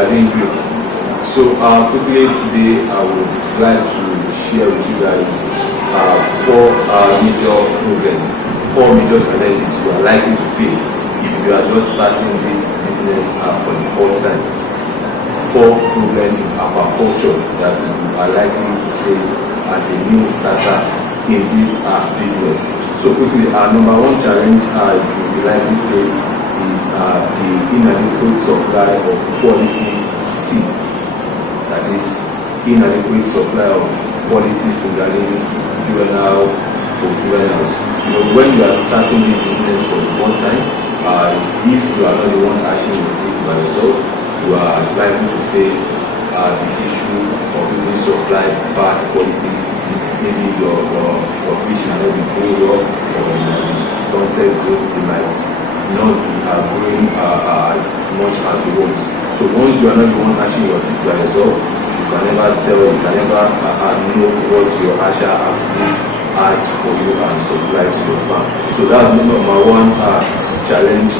are doing great. So quickly today I would like to share with you guys four major problems, four major challenges you are likely to face if you are just starting this business for the first time. Four problems in aquaculture that you are likely to face as a new starter in this business. So quickly, number one challenge you will likely face is the inadequate supply of quality seeds. That is, inadequate supply of quality fingerlings, juvenile or juveniles. When you are starting this business for the first time, if you are not the one hatching your seeds by yourself, you are likely to face the issue of being supplied bad quality seeds. Maybe your fish might not be growing well, or stunted growth, they might not be growing as much as you want. So once you are not the one hatching your seeds by yourself, you can never tell, you can never know what your hatcher actually asked for you and supply to your farm. So that's the number one challenge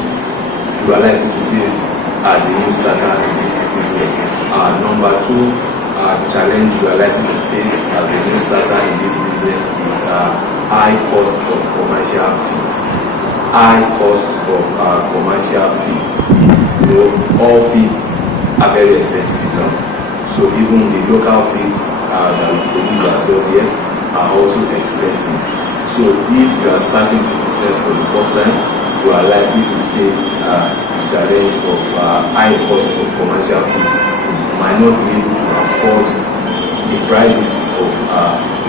you are likely to face as a new starter in this business. Number two challenge you are likely to face as a new starter in this business is high cost of commercial feeds. High cost of commercial feeds. All feeds are very expensive now. So even the local feeds that we produce ourselves here are also expensive. So if you are starting this business for the first time, you are likely to face the challenge of high cost of commercial feeds. You might not be able to afford the prices of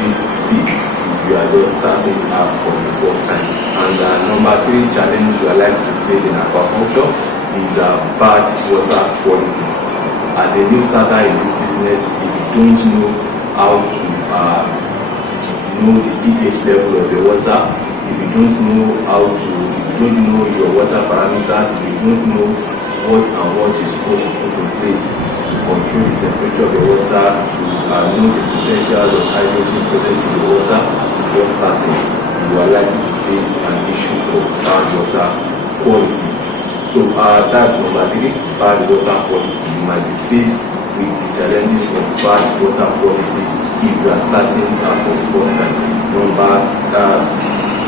these feeds if you are just starting for the first time. And number three challenge you are likely to face in aquaculture is bad water quality. As a new starter in this business, if you don't know how to know the pH level of the water, if you don't know your water parameters, if you don't know what you're supposed to put in place to control the temperature of the water, to know the potentials of hydrogen present in the water before starting, you are likely to face an issue of bad water quality. So that's number three, bad water quality. You might be faced with the challenges of bad water quality if you are starting for the first time.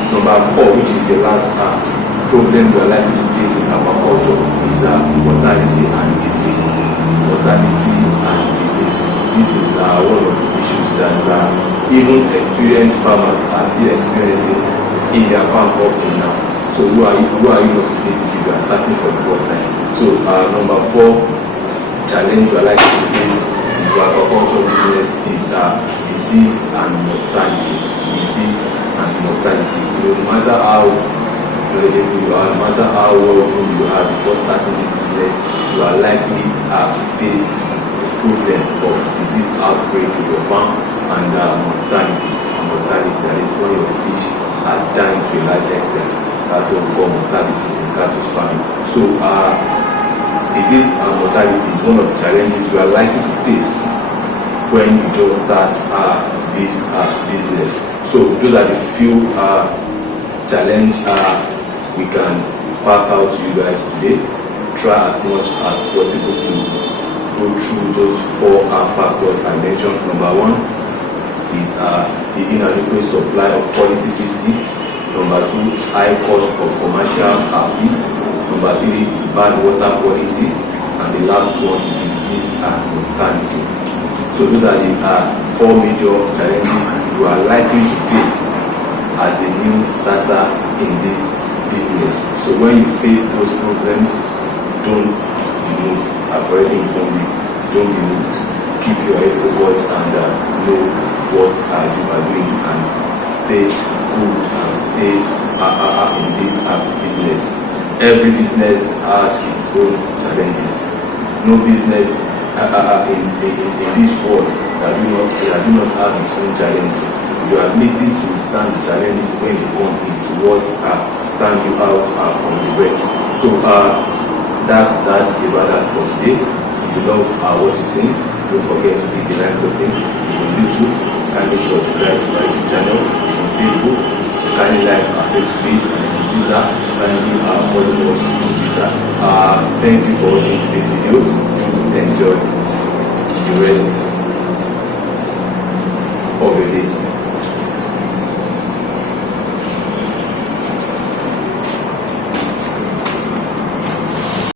Number four, which is the last problem you are likely to face in aquaculture, is mortality and disease. Mortality and disease. This is one of the issues that even experienced farmers are still experiencing in their farm up till now. So who are you going to face if you are starting for the first time? So number four challenge you are likely to face in your aquaculture business is disease and mortality. Disease and mortality. No matter how knowledgeable you are, no matter how well you are before starting this business, you are likely to face the problem of disease outbreak in your farm and mortality. That is when your fish are dying to a large extent. That's what we call mortality in catfish farming. So disease and mortality is one of the challenges you are likely to face when you just start this business. So those are the few challenges we can pass out to you guys today. Try as much as possible to go through those four factors I mentioned. Number one is the inadequate supply of quality fish seeds. Number two, high cost of commercial feeds. Number three, bad water quality. And the last one, disease and mortality. So those are the four major challenges you are likely to face as a new starter in this business. So when you face those problems, don't be moved. I've already informed you. Don't be moved. Keep your head focused and know what you are doing, and stay cool and stay in this business. Every business has its own challenges. No business in this world that do not have its own challenges. You are admitted to withstand the challenges when you want is what stand you out from the rest. So that's about that for today. If you love what you see, don't forget to hit the like button on YouTube. Kindly subscribe to our YouTube channel on Facebook. Kindly like our page on Twitter. Kindly follow us on Twitter. Thank you for watching today's video. Thank you. enjoy the rest.